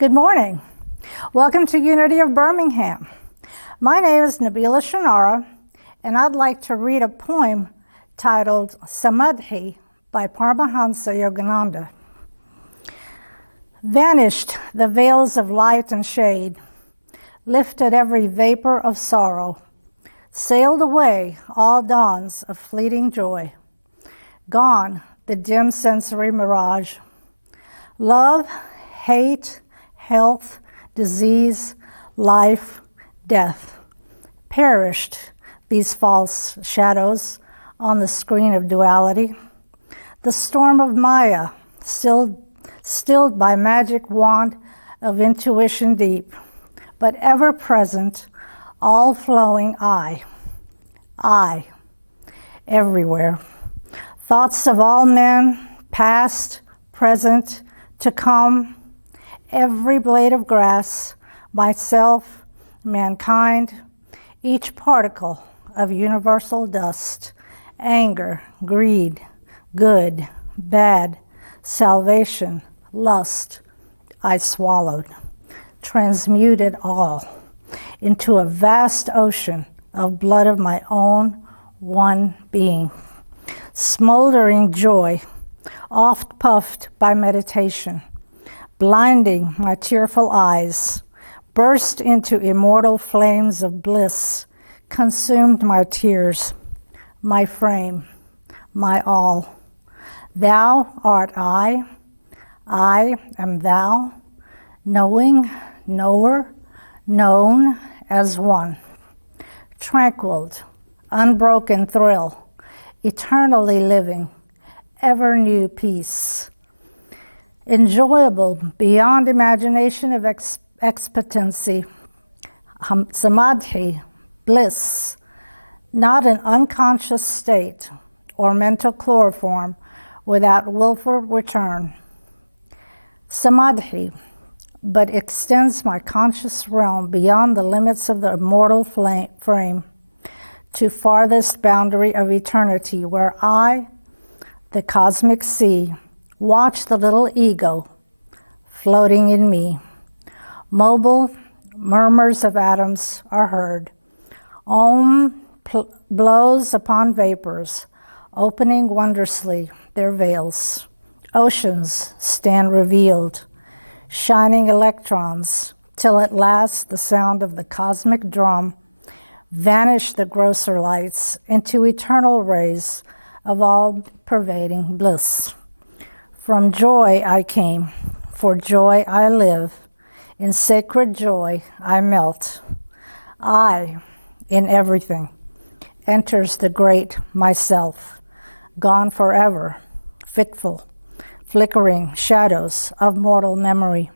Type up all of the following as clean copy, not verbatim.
Good morning. Welcome to Unity of Birmingham. My name is Nabila Shanara, and I'd like to read a poem titled Samadhi by Paramahansa Yogananda. Vanished the veils of light and shade, lifted every vapor of sorrow, sailed away all dawns of fleeting joy, gone the dim sensory mirage. Love, hate, health, disease, life, death, perished these false shadows on the screen of duality. The storm of Maya, stilled by magic wand of intuition deep, but ever present, all flowing I, everywhere. Thoughts of all men, past, present, to come, every blade of grass, myself, mankind, each particle of universal dust, anger, greed, good, bad, salvation, lust, I swallowed, transmuted all into a vast ocean of blood of my own one being. Smoldering joy, oft puffed by meditation, blinding my tearful eyes, burst into immortal flames of bliss, consumed my tears, my frame, my all. Thou art I am thou, knowing, knower, known as one. Tranquil, unbroken thrill, eternally living, ever new peace. Enjoyable beyond imagination of expectancy, samadhi, bliss, not an unconscious state or mental chloroform without willful return. Samadhi, but extends my conscious realm beyond the limits of the immortal frame to farthest boundary of eternity, where I, the cosmic sea, watch the little ego floating in me. Mobile murmurs of atoms are heard. Om blows upon vapors, opening wondrously their veils. Oceans stand revealed, shining electrons, till at last the sound of the cosmic drum vanish the grosser lights into eternal rays of all-pervading bliss. From joy I came, for joy I live, in sacred joy I melt. I, in everything, enters the great myself, gone forever, fitful, flickering shadows of mortal memory.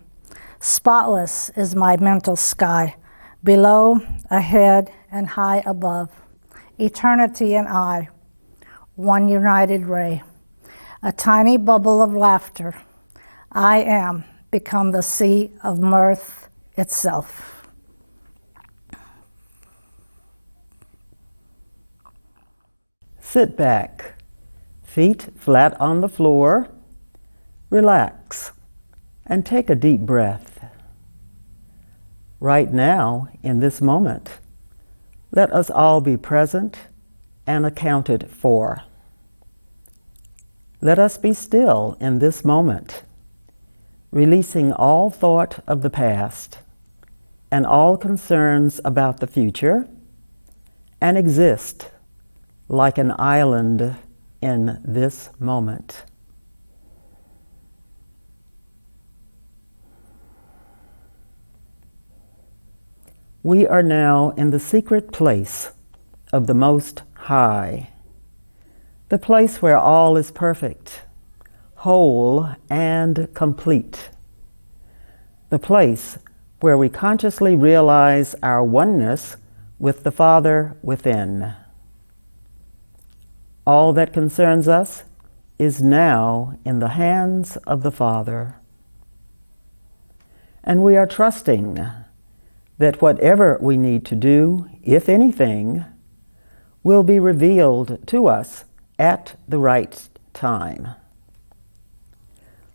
Spotless is my mental sky, below, ahead, and high above. Eternity and I, one united ray. A tiny bubble of laughter. I am become the sea of mirth itself. Sit back, feet flat on the floor, relax, and take a deep breath. Right now, in this moment, let us all be present and accounted for. Let us be still in this moment, releasing all thought of the past and all concerns about the future, and exist like an island in this moment. We are now in the secret place of the Most High, the place where all is perfect, whole, and complete, the place where we consciously realize our oneness with the Father within. All that concerns us is now in the hands of the Father. And we are trusting that whatever we need to do, if anything, will be revealed to us at the right time.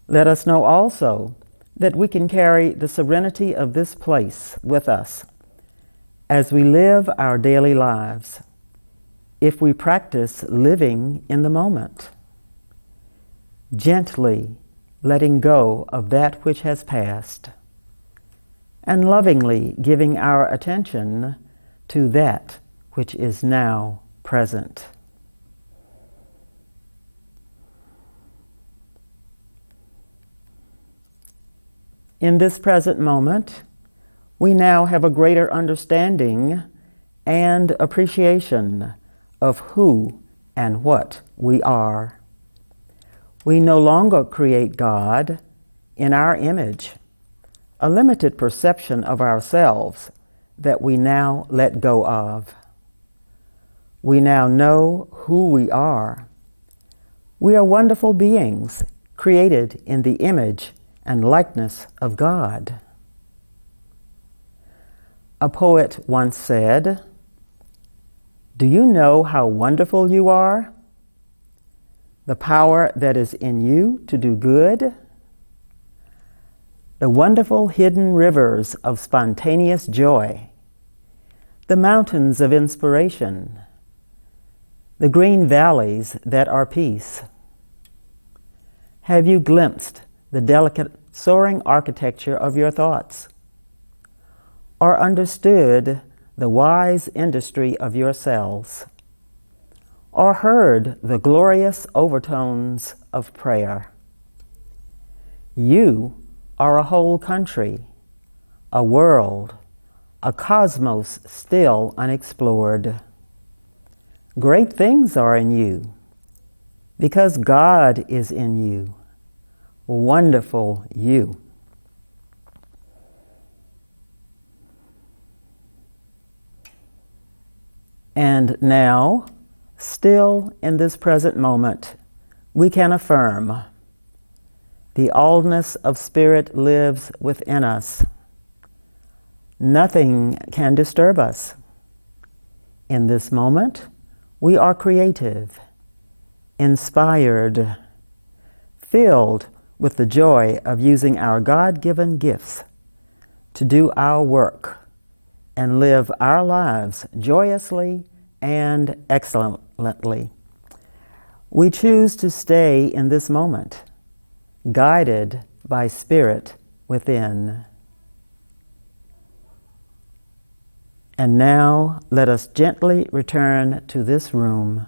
Let us know also that we can carry the serenity of this place with us as we live our daily lives, if we practice living in the moment, gently letting go of that which has passed, and lovingly giving our attention to that which is now present. In this present moment, we now have a greater understanding and appreciation of who and what we are. We no longer create God in our image, a limited perception of ourselves that we now let go of. We now know who we are. We are wonderful beings created in the image and likeness of God. A poet once said, "Do you know how wonderful you are? The power that is in you to do good? The wonderful hidden rivers of spontaneous joy, the mountains of inspiration, the green valleys that are peace. Have you glimpsed the delicate soaring architecture of your thoughts, or understood the wise industry of your cells, or heard the glorious overtones of prayer? You are a whole country, a world, a cosmos still unexplored. Great things are in you, because God is in you. Wonderful you." And now, still in this present moment, we can affirm, the allness of Spirit lives within us. Nothing can disturb us. In this moment, we are creative, inspired, filled with the joy of using our God-given gifts to do our work and live our lives joyously and excellently. We choose to stay in this moment, guided by Spirit within. And now let us gently return to this room,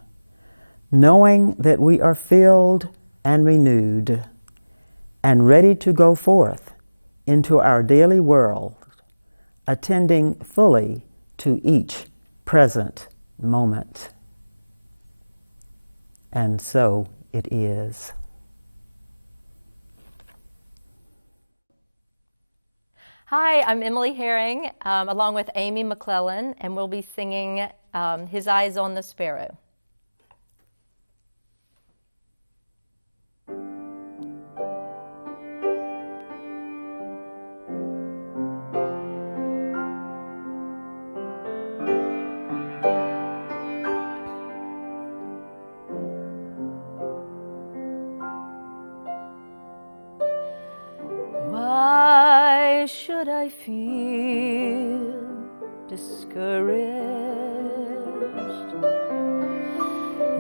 knowing that we are filled and renewed and ready to go forth into our daily world, attending fully to each present moment. And so it is. Hi, I'm Emily Herring, along with Amy McClellan, and we'll be singing His Eyes on the Sparrow. Why should I feel discouraged?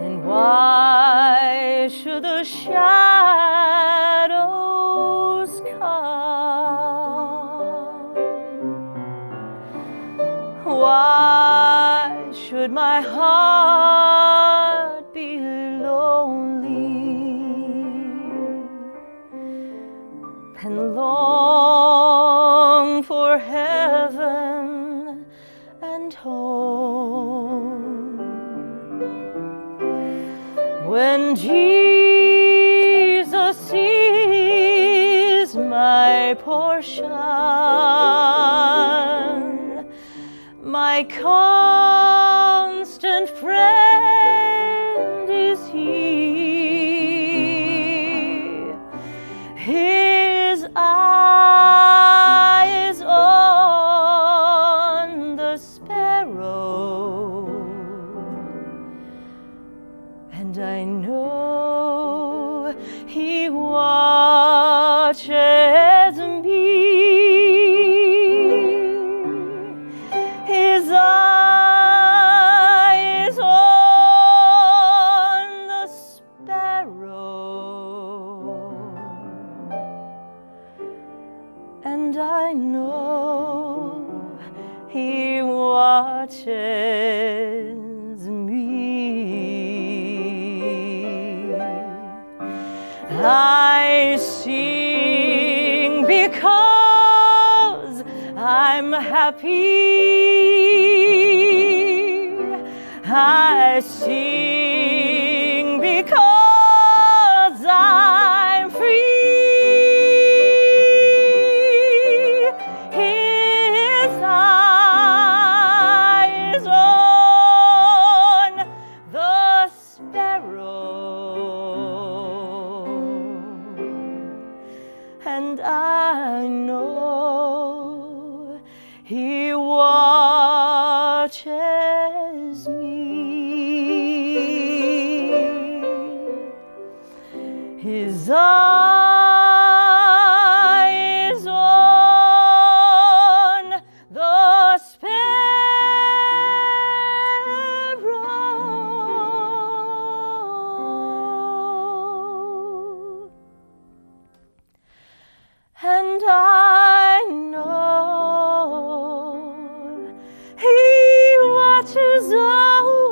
And why should the shadows come? Why should my heart be lonely and long for heaven and home? When Jesus is my portion, my constant friend is He. His eye is on the sparrow, and I know He watches me. I know He watches me. I sing because I'm happy. I sing because I'm free. His eyes on the sparrow, and I know He watches me. His eyes on the sparrow, and I know He watches over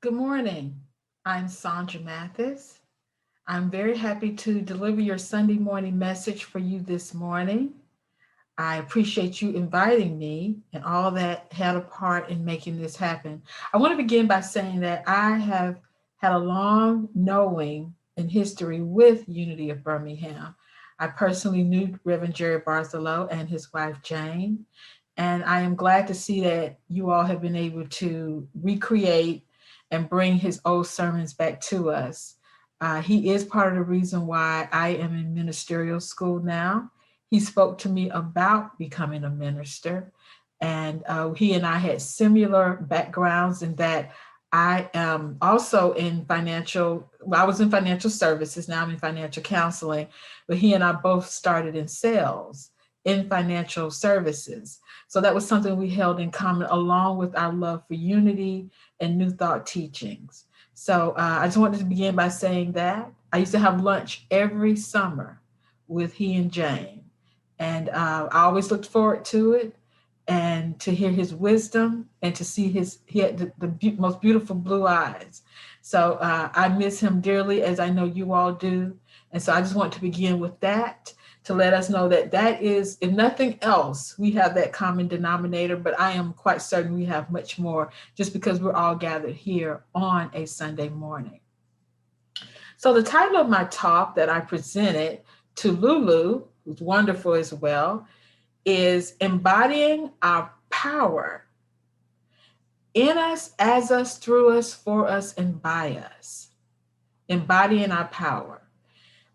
Good morning. I'm Sonja Mathis. I'm very happy to deliver your Sunday morning message for you this morning. I appreciate you inviting me and all that had a part in making this happen. I want to begin by saying that I have had a long knowing and history with Unity of Birmingham. I personally knew Reverend Jerry Bartholow and his wife Jane, and I am glad to see that you all have been able to recreate and bring his old sermons back to us. He is part of the reason why I am in ministerial school now. He spoke to me about becoming a minister, and he and I had similar backgrounds in that I am also in I was in financial services, now I'm in financial counseling, but he and I both started in sales in financial services. So that was something we held in common, along with our love for unity and New Thought teachings. So I just wanted to begin by saying that I used to have lunch every summer with he and Jane. And I always looked forward to it, and to hear his wisdom and to see he had the most beautiful blue eyes. So I miss him dearly, as I know you all do. And so I just want to begin with that, to let us know that that is, if nothing else, we have that common denominator, but I am quite certain we have much more, just because we're all gathered here on a Sunday morning. So the title of my talk that I presented to Lulu, who's wonderful as well, is Embodying Our Power in us, as us, through us, for us, and by us. Embodying our power.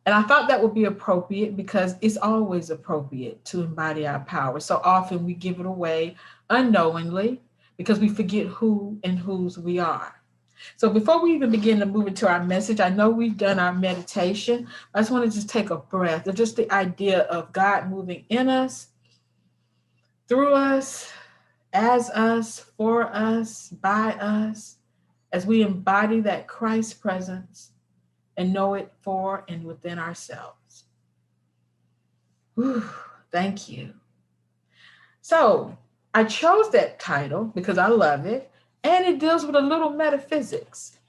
And I thought that would be appropriate because it's always appropriate to embody our power. So often we give it away unknowingly because we forget who and whose we are. So before we even begin to move into our message, I know we've done our meditation. I just want to just take a breath of just the idea of God moving in us, through us, as us, for us, by us, as we embody that Christ presence and know it for and within ourselves. Whew, thank you. So I chose that title because I love it, and it deals with a little metaphysics.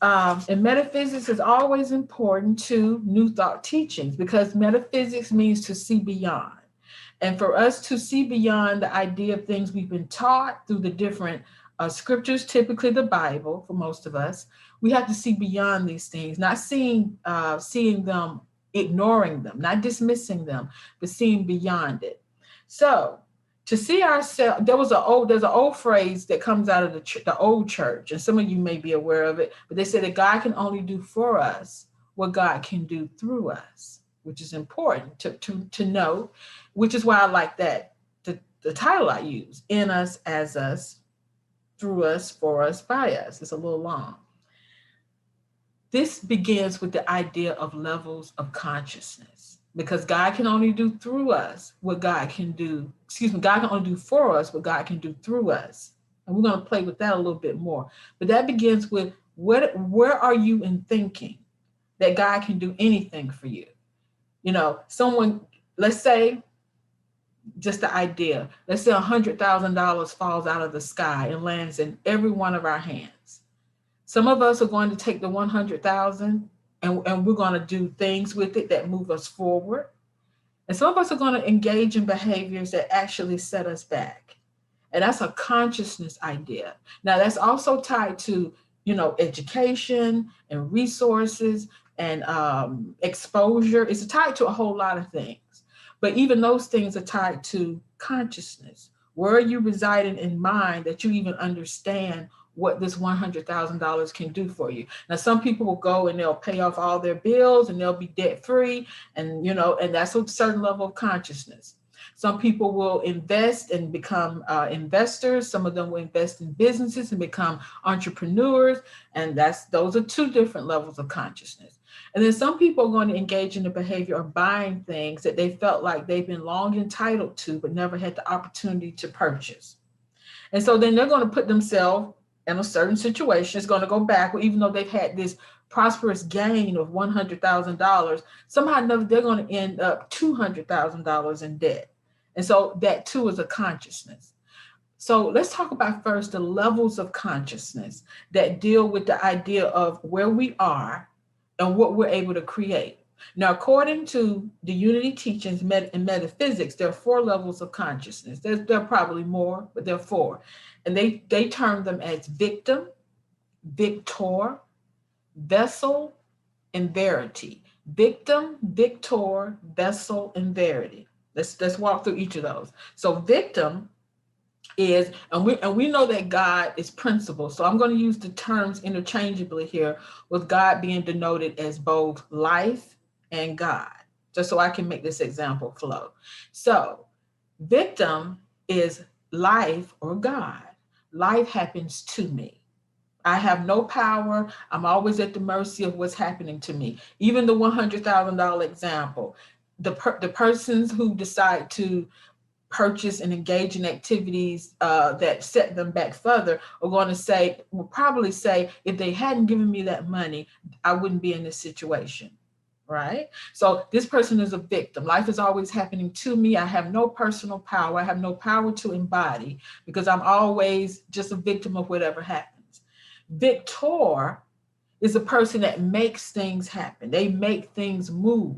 And metaphysics is always important to New Thought teachings because metaphysics means to see beyond. And for us to see beyond the idea of things we've been taught through the different scriptures, typically the Bible for most of us, we have to see beyond these things, not seeing them, ignoring them, not dismissing them, but seeing beyond it. So to see ourselves. There's an old phrase that comes out of the old church, and some of you may be aware of it, but they say that God can only do for us what God can do through us, which is important to know, which is why I like that, the title I use, in us, as us, through us, for us, by us. It's a little long. This begins with the idea of levels of consciousness, because God can only do through us what God can do. God can only do for us what God can do through us. And we're going to play with that a little bit more. But that begins with where are you in thinking that God can do anything for you? Someone, let's say, just the idea, let's say $100,000 falls out of the sky and lands in every one of our hands. Some of us are going to take the 100,000 and we're going to do things with it that move us forward. And some of us are going to engage in behaviors that actually set us back. And that's a consciousness idea. Now, that's also tied to, education and resources and exposure. It's tied to a whole lot of things. But even those things are tied to consciousness. Where are you residing in mind that you even understand what this $100,000 can do for you? Now, some people will go and they'll pay off all their bills and they'll be debt free. And, and that's a certain level of consciousness. Some people will invest and become investors. Some of them will invest in businesses and become entrepreneurs. And those are two different levels of consciousness. And then some people are going to engage in the behavior of buying things that they felt like they've been long entitled to, but never had the opportunity to purchase. And so then they're going to put themselves in a certain situation. It's going to go backward, even though they've had this prosperous gain of $100,000. Somehow they're going to end up $200,000 in debt. And so that too is a consciousness. So let's talk about first the levels of consciousness that deal with the idea of where we are and what we're able to create. Now, according to the Unity teachings in metaphysics, there are 4 levels of consciousness. There are probably more, but there are 4. And they term them as victim, victor, vessel, and verity. Victim, victor, vessel, and verity. Let's walk through each of those. So victim is, and we know that God is principle. So I'm going to use the terms interchangeably here, with God being denoted as both life and God, just so I can make this example flow. So victim is life or God. Life happens to me. I have no power. I'm always at the mercy of what's happening to me. Even the $100,000 example, the persons who decide to purchase and engage in activities that set them back further will probably say, if they hadn't given me that money, I wouldn't be in this situation, right? So this person is a victim. Life is always happening to me. I have no personal power. I have no power to embody because I'm always just a victim of whatever happens. Victor is a person that makes things happen. They make things move.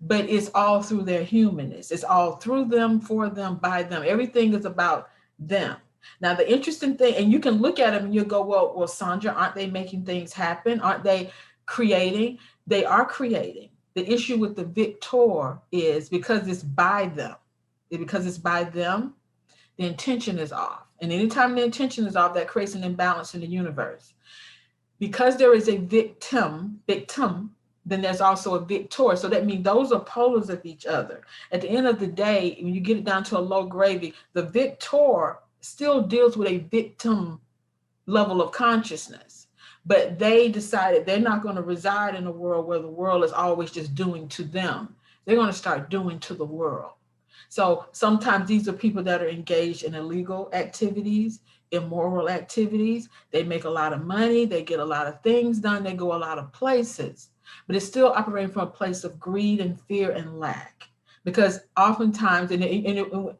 But it's all through their humanness. It's all through them, for them, by them. Everything is about them. Now, the interesting thing, and you can look at them and you'll go, well, Sonja, aren't they making things happen? Aren't they creating? They are creating. The issue with the victor is because it's by them. Because it's by them, the intention is off. And anytime the intention is off, that creates an imbalance in the universe. Because there is a victim, then there's also a victor. So that means those are polars of each other. At the end of the day, when you get it down to a low gravy, the victor still deals with a victim level of consciousness. But they decided they're not going to reside in a world where the world is always just doing to them. They're going to start doing to the world. So sometimes these are people that are engaged in illegal activities, immoral activities. They make a lot of money. They get a lot of things done. They go a lot of places. But it's still operating from a place of greed and fear and lack. Because oftentimes, and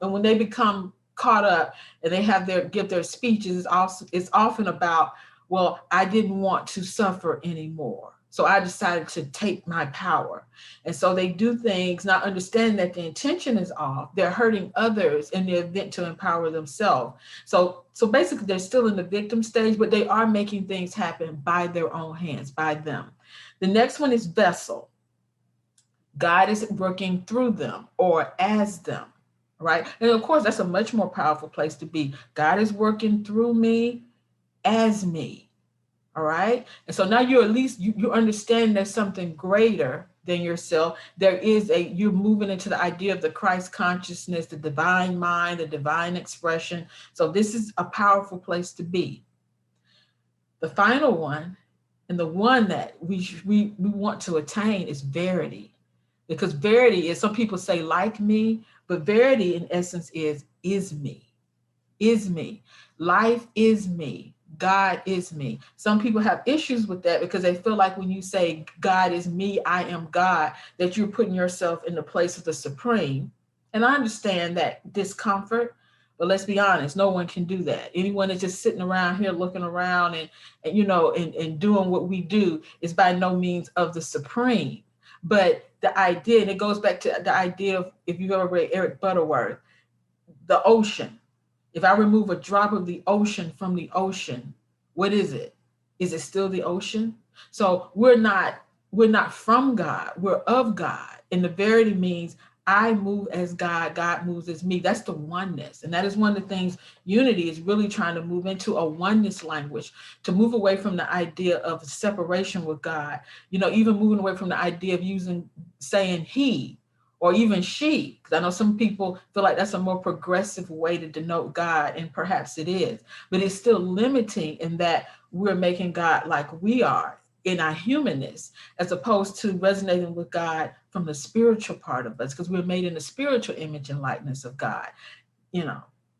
when they become caught up and they give their speeches, it's often about, well, I didn't want to suffer anymore. So I decided to take my power. And so they do things not understanding that the intention is off. They're hurting others in the event to empower themselves. So basically they're still in the victim stage, but they are making things happen by their own hands, by them. The next one is vessel. God is working through them or as them. right? And of course, that's a much more powerful place to be. God is working through me as me. All right. And so now you're at least you understand there's something greater than yourself. You're moving into the idea of the Christ consciousness, the divine mind, the divine expression. So this is a powerful place to be. The final one, and the one that we want to attain, is verity. Because verity is, some people say like me, but verity in essence is me. Is me. Life is me. God is me. Some people have issues with that because they feel like when you say God is me, I am God, that you're putting yourself in the place of the supreme. And I understand that discomfort, but let's be honest, no one can do that. Anyone that's just sitting around here looking around and doing what we do is by no means of the supreme. But the idea, and it goes back to the idea of, if you've ever read Eric Butterworth, the ocean. If I remove a drop of the ocean from the ocean, what is it? Is it still the ocean? So we're not from God, we're of God. And the verity means I move as God, God moves as me. That's the oneness. And that is one of the things Unity is really trying to move into, a oneness language, to move away from the idea of separation with God, even moving away from the idea of saying he or even she, because I know some people feel like that's a more progressive way to denote God, and perhaps it is, but it's still limiting in that we're making God like we are in our humanness, as opposed to resonating with God from the spiritual part of us, because we're made in the spiritual image and likeness of God.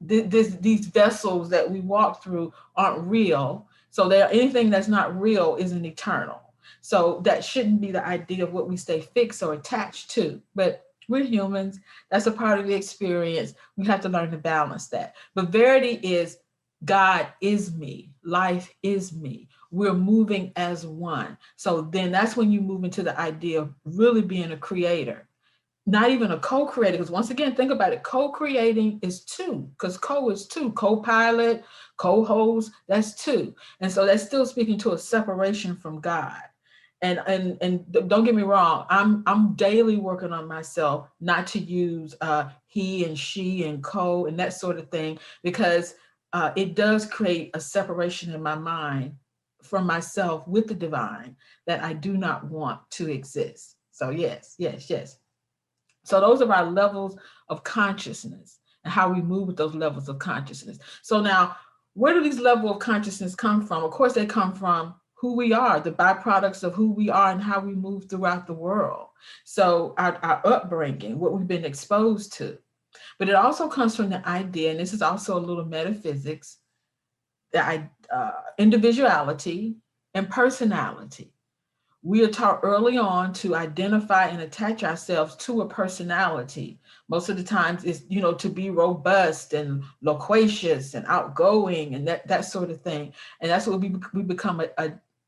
These vessels that we walk through aren't real, so anything that's not real isn't eternal. So that shouldn't be the idea of what we stay fixed or attached to. But we're humans. That's a part of the experience. We have to learn to balance that. But verity is God is me. Life is me. We're moving as one. So then that's when you move into the idea of really being a creator. Not even a co-creator, because once again, think about it. Co-creating is two, because co is two. Co-pilot, co-host, that's two. And so that's still speaking to a separation from God. And don't get me wrong, I'm daily working on myself not to use he and she and co and that sort of thing, because it does create a separation in my mind from myself with the divine that I do not want to exist. So yes. So those are our levels of consciousness and how we move with those levels of consciousness. So now, where do these levels of consciousness come from? Of course, they come from who we are, the byproducts of who we are and how we move throughout the world. So our upbringing, what we've been exposed to. But it also comes from the idea, and this is also a little metaphysics, that individuality and personality. We are taught early on to identify and attach ourselves to a personality. Most of the times is, to be robust and loquacious and outgoing and that sort of thing. And that's what we become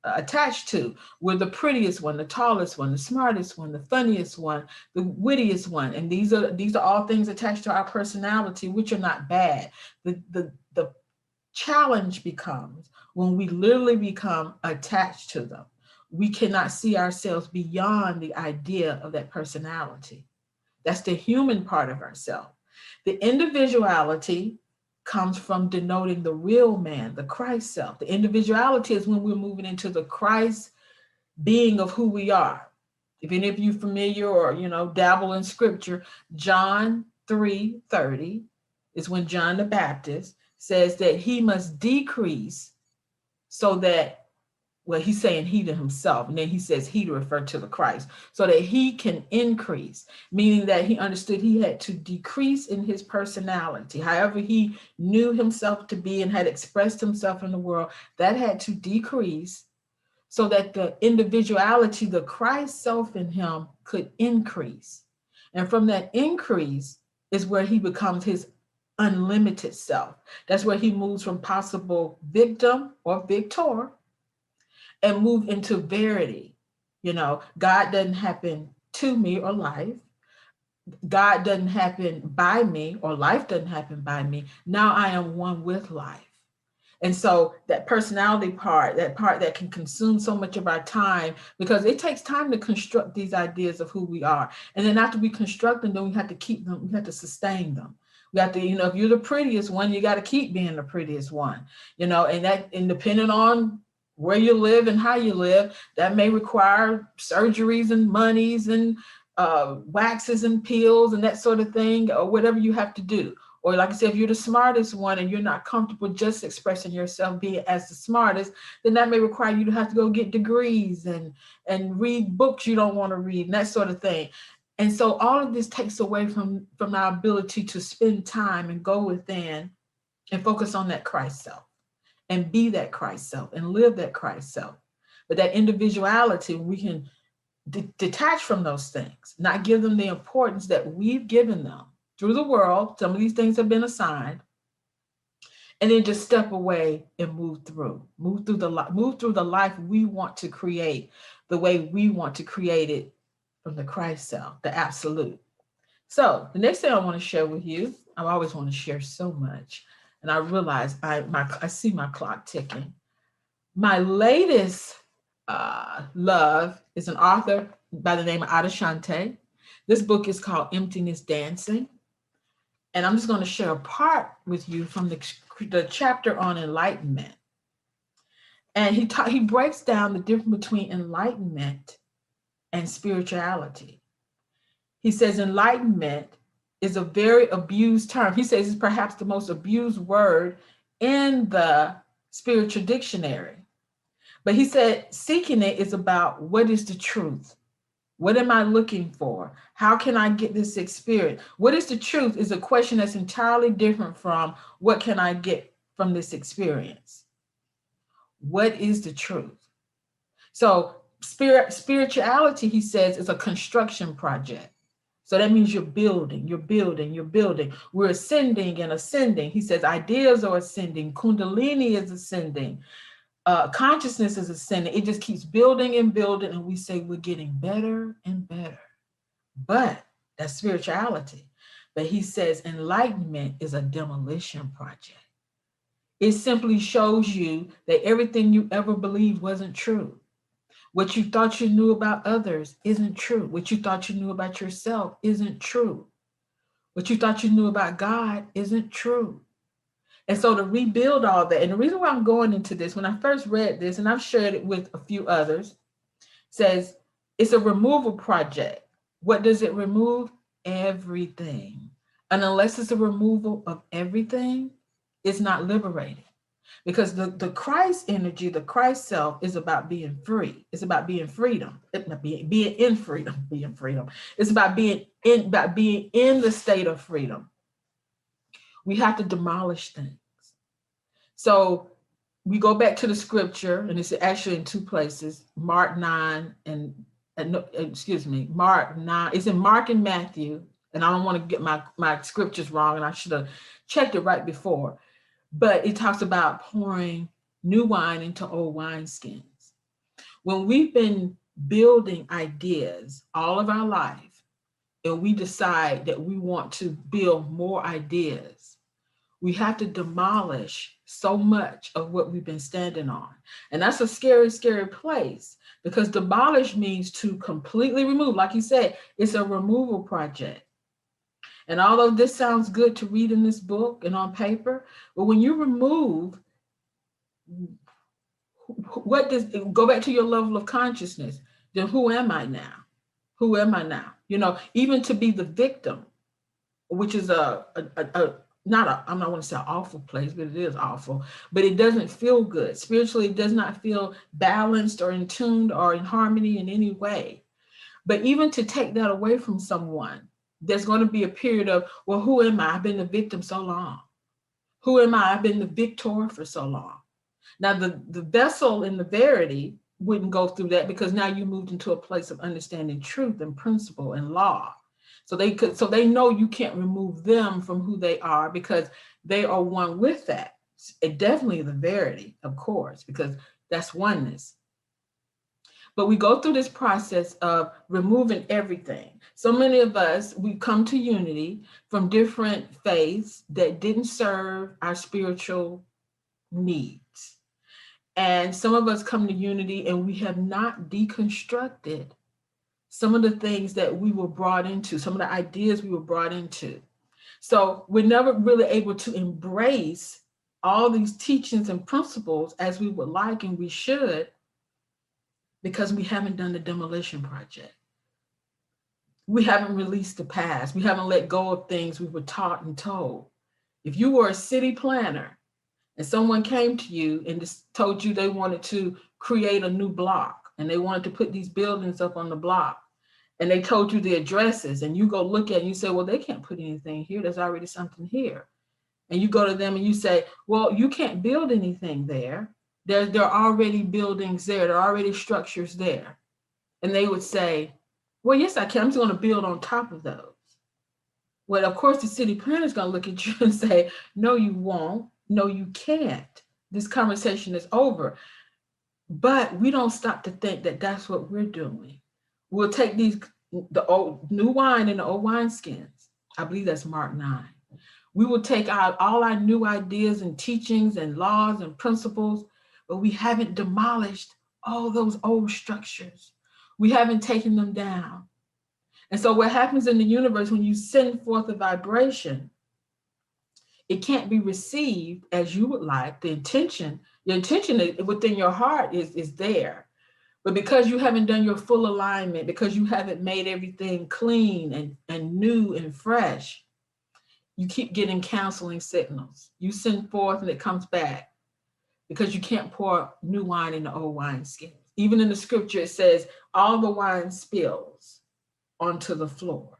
attached to. We're the prettiest one, the tallest one, the smartest one, the funniest one, the wittiest one. And these are all things attached to our personality, which are not bad. The challenge becomes when we literally become attached to them. We cannot see ourselves beyond the idea of that personality. That's the human part of ourselves. The individuality comes from denoting the real man, the Christ self. The individuality is when we're moving into the Christ being of who we are. If any of you familiar or, dabble in scripture, John 3:30 is when John the Baptist says that he must decrease so that, well, he's saying he to himself, and then he says he to refer to the Christ, so that he can increase, meaning that he understood he had to decrease in his personality. However he knew himself to be and had expressed himself in the world, that had to decrease so that the individuality, the Christ self in him, could increase. And from that increase is where he becomes his unlimited self. That's where he moves from possible victim or victor and move into verity. God doesn't happen to me or life. God doesn't happen by me, or life doesn't happen by me. Now I am one with life. And so that personality part, that part that can consume so much of our time, because it takes time to construct these ideas of who we are. And then after we construct them, then we have to keep them, we have to sustain them. We have to, if you're the prettiest one, you got to keep being the prettiest one, and depending on where you live and how you live, that may require surgeries and monies and waxes and peels and that sort of thing, or whatever you have to do. Or like I said, if you're the smartest one and you're not comfortable just expressing yourself, being as the smartest, then that may require you to have to go get degrees and read books you don't want to read and that sort of thing. And so all of this takes away from our ability to spend time and go within and focus on that Christ self and be that Christ self and live that Christ self. But that individuality, we can detach from those things, not give them the importance that we've given them through the world. Some of these things have been assigned, and then just step away and move through the life we want to create, the way we want to create it from the Christ self, the absolute. So the next thing I want to share with you, I always want to share so much, and I realize I see my clock ticking. My latest love is an author by the name of Adashante. This book is called Emptiness Dancing. And I'm just going to share a part with you from the chapter on enlightenment. And he breaks down the difference between enlightenment and spirituality. He says enlightenment is a very abused term. He says it's perhaps the most abused word in the spiritual dictionary. But he said seeking it is about what is the truth? What am I looking for? How can I get this experience? What is the truth is a question that's entirely different from what can I get from this experience? What is the truth? So spirituality, he says, is a construction project. So that means you're building. We're ascending and ascending. He says ideas are ascending. Kundalini is ascending. Consciousness is ascending. It just keeps building and building, and we say we're getting better and better. But that's spirituality. But he says enlightenment is a demolition project. It simply shows you that everything you ever believed wasn't true. What you thought you knew about others isn't true. What you thought you knew about yourself isn't true. What you thought you knew about God isn't true. And so to rebuild all that, and the reason why I'm going into this, when I first read this, and I've shared it with a few others, says it's a removal project. What does it remove? Everything. And unless it's a removal of everything, it's not liberating. Because the Christ energy, the Christ self is about being free. It's about being freedom. Being in freedom. It's about being in the state of freedom. We have to demolish things. So we go back to the scripture, and it's actually in two places, Mark 9 Mark 9. It's in Mark and Matthew, and I don't want to get my scriptures wrong, and I should have checked it right before. But it talks about pouring new wine into old wineskins. When we've been building ideas all of our life, and we decide that we want to build more ideas, we have to demolish so much of what we've been standing on. And that's a scary, scary place, because demolish means to completely remove. Like you said, it's a removal project. And although this sounds good to read in this book and on paper, but when you remove, go back to your level of consciousness, then who am I now? Who am I now? Even to be the victim, which is I'm not want to say an awful place, but it is awful, but it doesn't feel good. Spiritually, it does not feel balanced or in tuned or in harmony in any way. But even to take that away from someone, there's going to be a period of, well, who am I? I've been the victim so long. Who am I? I've been the victor for so long. Now, the vessel in the verity wouldn't go through that, because now you moved into a place of understanding truth and principle and law. So they know you can't remove them from who they are, because they are one with that. It definitely the verity, of course, because that's oneness. But we go through this process of removing everything. So many of us, we come to Unity from different faiths that didn't serve our spiritual needs. And some of us come to Unity and we have not deconstructed some of the things that we were brought into, some of the ideas we were brought into. So we're never really able to embrace all these teachings and principles as we would like and we should, because we haven't done the demolition project. We haven't released the past. We haven't let go of things we were taught and told. If you were a city planner and someone came to you and just told you they wanted to create a new block and they wanted to put these buildings up on the block, and they told you the addresses, and you go look at it and you say, well, they can't put anything here. There's already something here. And you go to them and you say, well, you can't build anything there. There are already buildings there. There are already structures there. And they would say, well, yes, I can. I'm just going to build on top of those. Well, of course, the city planner is going to look at you and say, no, you won't. No, you can't. This conversation is over. But we don't stop to think that that's what we're doing. We'll take the old new wine in the old wineskins. I believe that's Mark 9. We will take out all our new ideas and teachings and laws and principles, but we haven't demolished all those old structures. We haven't taken them down. And so what happens in the universe when you send forth a vibration, it can't be received as you would like. Your intention within your heart is there. But because you haven't done your full alignment, because you haven't made everything clean and new and fresh, you keep getting counseling signals. You send forth and it comes back because you can't pour new wine in the old wineskins. Even in the scripture, it says all the wine spills onto the floor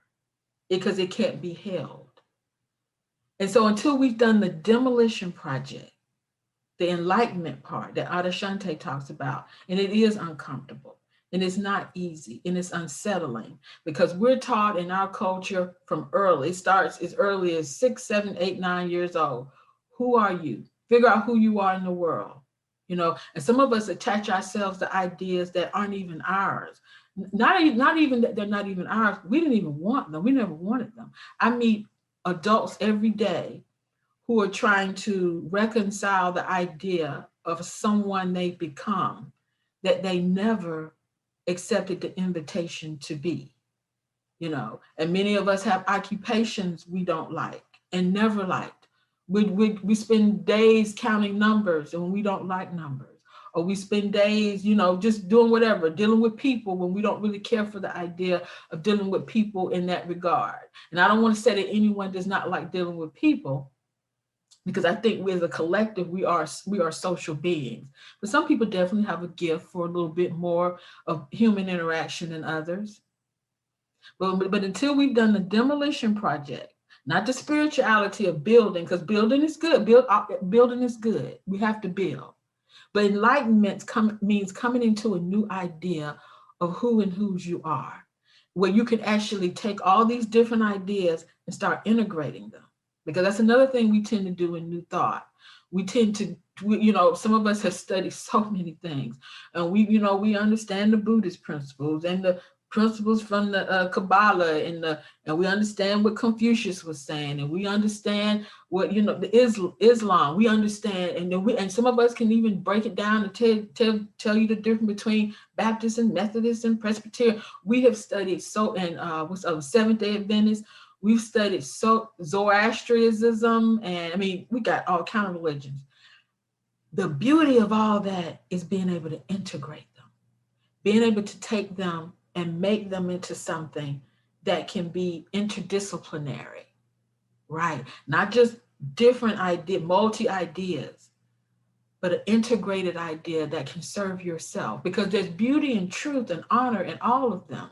because it can't be held. And so until we've done the demolition project, the enlightenment part that Adashante talks about, and it is uncomfortable, and it's not easy, and it's unsettling, because we're taught in our culture from early, it starts as early as 6, 7, 8, 9 years old. Who are you? Figure out who you are in the world, and some of us attach ourselves to ideas that aren't even ours. Not even that they're not even ours. We didn't even want them. We never wanted them. I meet adults every day who are trying to reconcile the idea of someone they've become that they never accepted the invitation to be, and many of us have occupations we don't like and never liked. We spend days counting numbers and when we don't like numbers, or we spend days, just doing whatever, dealing with people when we don't really care for the idea of dealing with people in that regard. And I don't want to say that anyone does not like dealing with people, because I think we as a collective, we are social beings. But some people definitely have a gift for a little bit more of human interaction than others. But until we've done the demolition project, not the spirituality of building, because building is good. Building is good. We have to build. But enlightenment means coming into a new idea of who and whose you are, where you can actually take all these different ideas and start integrating them. Because that's another thing we tend to do in New Thought. We tend to, some of us have studied so many things, and we understand the Buddhist principles and the principles from the Kabbalah, and we understand what Confucius was saying, and we understand what the Islam. We understand, and some of us can even break it down and tell you the difference between Baptist and Methodist and Presbyterian. We have studied and Seventh Day Adventist. We've studied Zoroastrianism, and we got all kinds of religions. The beauty of all that is being able to integrate them, being able to take them and make them into something that can be interdisciplinary, right? Not just different multi-ideas, but an integrated idea that can serve yourself, because there's beauty and truth and honor in all of them.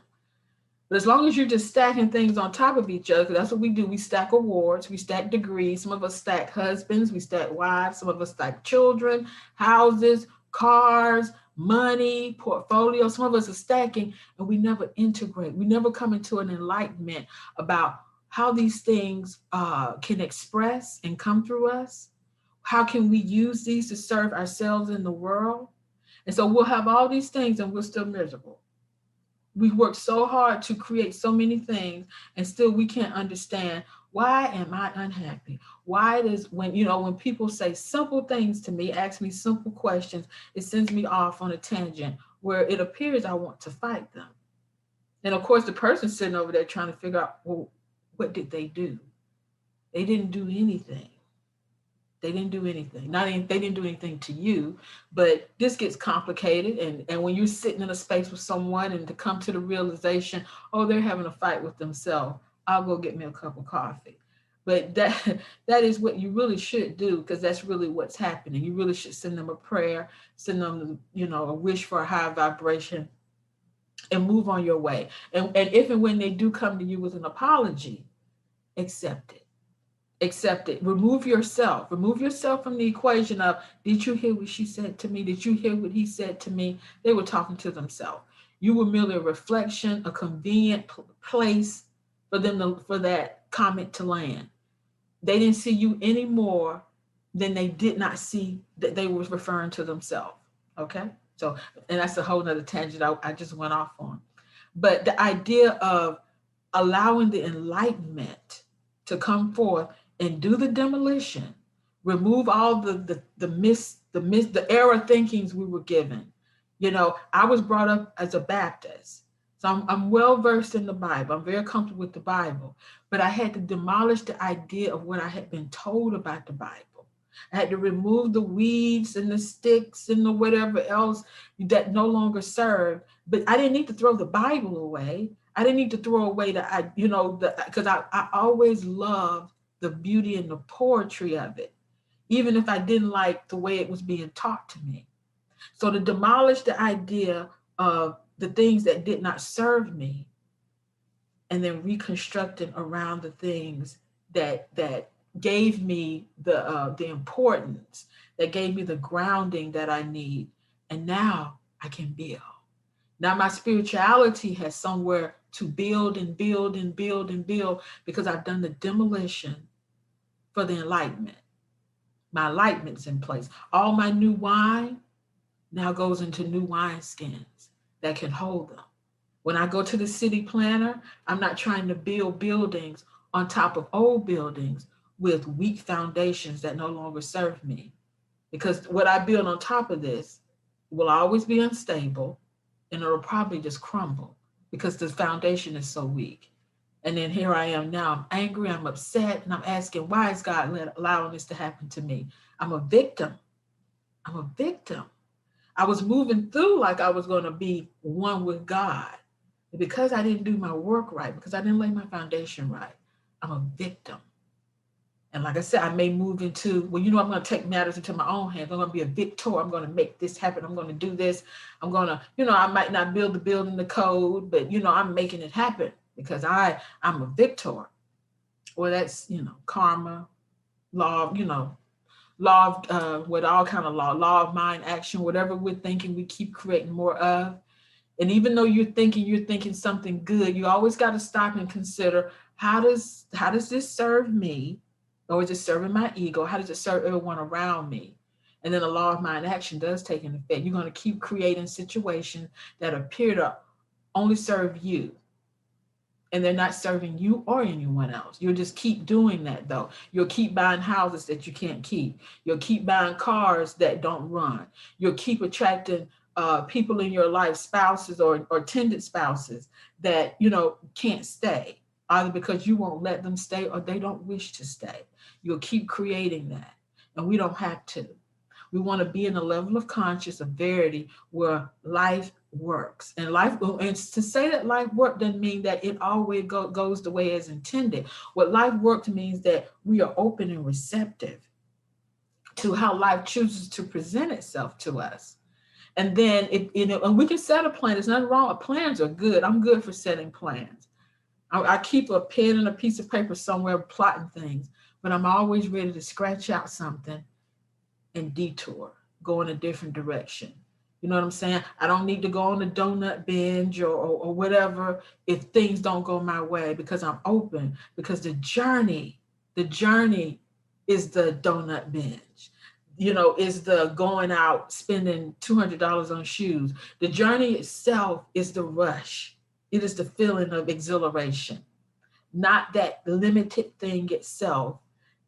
But as long as you're just stacking things on top of each other, because that's what we do. We stack awards, we stack degrees. Some of us stack husbands, we stack wives. Some of us stack children, houses, cars, money, portfolio. Some of us are stacking and we never integrate. We never come into an enlightenment about how these things can express and come through us. How can we use these to serve ourselves in the world? And so we'll have all these things and we're still miserable. We worked so hard to create so many things, and still we can't understand Why am I unhappy? Why does, when people say simple things to me, ask me simple questions, it sends me off on a tangent where it appears I want to fight them. And of course, the person sitting over there trying to figure out, well, what did they do? They didn't do anything. They didn't do anything. They didn't do anything to you, but this gets complicated. And when you're sitting in a space with someone and to come to the realization, oh, they're having a fight with themselves, I'll go get me a cup of coffee. But that is what you really should do, because that's really what's happening. You really should send them a prayer, send them, a wish for a high vibration, and move on your way. And if and when they do come to you with an apology, accept it. Accept it. Remove yourself from the equation of, did you hear what she said to me? Did you hear what he said to me? They were talking to themselves. You were merely a reflection, a convenient place for them for that comment to land. They didn't see you any more than they did not see that they were referring to themselves. Okay. So, and that's a whole nother tangent I just went off on. But the idea of allowing the enlightenment to come forth and do the demolition, remove all the error thinkings we were given. I was brought up as a Baptist, so I'm well versed in the Bible. I'm very comfortable with the Bible, but I had to demolish the idea of what I had been told about the Bible. I had to remove the weeds and the sticks and the whatever else that no longer served. But I didn't need to throw the Bible away. I didn't need to throw away because I always loved the beauty and the poetry of it, even if I didn't like the way it was being taught to me. So to demolish the idea of the things that did not serve me, and then reconstructing around the things that gave me the importance, that gave me the grounding that I need. And now I can build. Now my spirituality has somewhere to build and build and build and build, because I've done the demolition for the enlightenment. My enlightenment's in place. All my new wine now goes into new wineskins that can hold them. When I go to the city planner, I'm not trying to build buildings on top of old buildings with weak foundations that no longer serve me. Because what I build on top of this will always be unstable, and it'll probably just crumble because the foundation is so weak. And then here I am now, I'm angry, I'm upset, and I'm asking, why is God allowing this to happen to me? I'm a victim. I was moving through like I was going to be one with God. And because I didn't do my work right, because I didn't lay my foundation right, I'm a victim. And like I said, I may move into, I'm going to take matters into my own hands. I'm going to be a victor. I'm going to make this happen. I'm going to do this. I'm going to, I might not build the building, the code, but, I'm making it happen because I'm a victor. Well, that's, karma, law, law of, with all kind of law of mind, action, whatever we're thinking, we keep creating more of. And even though you're thinking something good, you always got to stop and consider, how does this serve me? Or is it serving my ego? How does it serve everyone around me? And then the law of mind action does take an effect. You're going to keep creating situations that appear to only serve you. And they're not serving you or anyone else. You'll just keep doing that, though. You'll keep buying houses that you can't keep. You'll keep buying cars that don't run. You'll keep attracting people in your life, spouses or tended spouses that, can't stay, either because you won't let them stay or they don't wish to stay. You'll keep creating that. And we don't have to. We want to be in a level of conscious, of verity, where life works. And to say that life works doesn't mean that it always goes the way as intended. What life works means that we are open and receptive to how life chooses to present itself to us. And then, and we can set a plan. There's nothing wrong with plans. Are good. I'm good for setting plans. I keep a pen and a piece of paper somewhere plotting things, but I'm always ready to scratch out something and detour, go in a different direction. You know what I'm saying? I don't need to go on a donut binge or whatever if things don't go my way, because I'm open, because the journey is the donut binge. Is the going out, spending $200 on shoes. The journey itself is the rush. It is the feeling of exhilaration. not that limited thing itself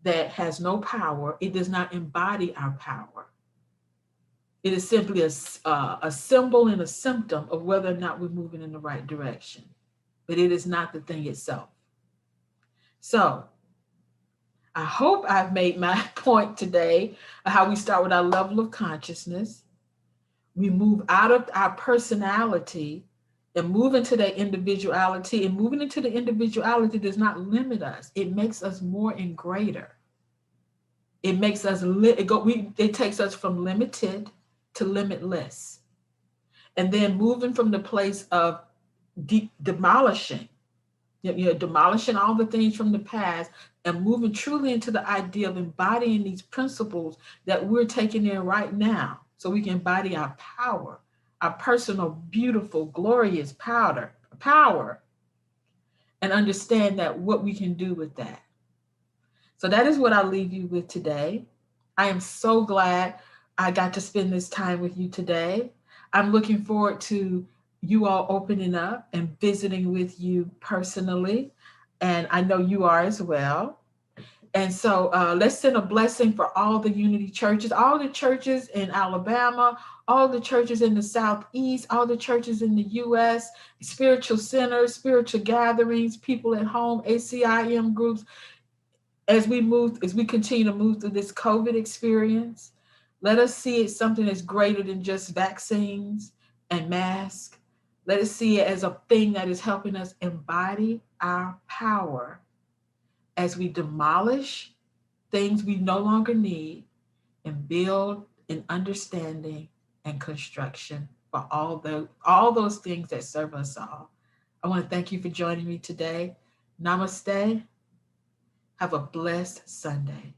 that has no power. It does not embody our power. It is simply a symbol and a symptom of whether or not we're moving in the right direction. But it is not the thing itself. So I hope I've made my point today of how we start with our level of consciousness. We move out of our personality and move into that individuality. And moving into the individuality does not limit us. It makes us more and greater. It makes us, it takes us from limited to limitless. And then moving from the place of demolishing, demolishing all the things from the past and moving truly into the idea of embodying these principles that we're taking in right now so we can embody our power, our personal, beautiful, glorious power, and understand that what we can do with that. So that is what I'll leave you with today. I am so glad I got to spend this time with you today. I'm looking forward to you all opening up and visiting with you personally. And I know you are as well. And so let's send a blessing for all the Unity churches, all the churches in Alabama, all the churches in the Southeast, all the churches in the U.S., spiritual centers, spiritual gatherings, people at home, ACIM groups. As we continue to move through this COVID experience, let us see it something that's greater than just vaccines and masks. Let us see it as a thing that is helping us embody our power as we demolish things we no longer need and build an understanding and construction for all those things that serve us all. I want to thank you for joining me today. Namaste. Have a blessed Sunday.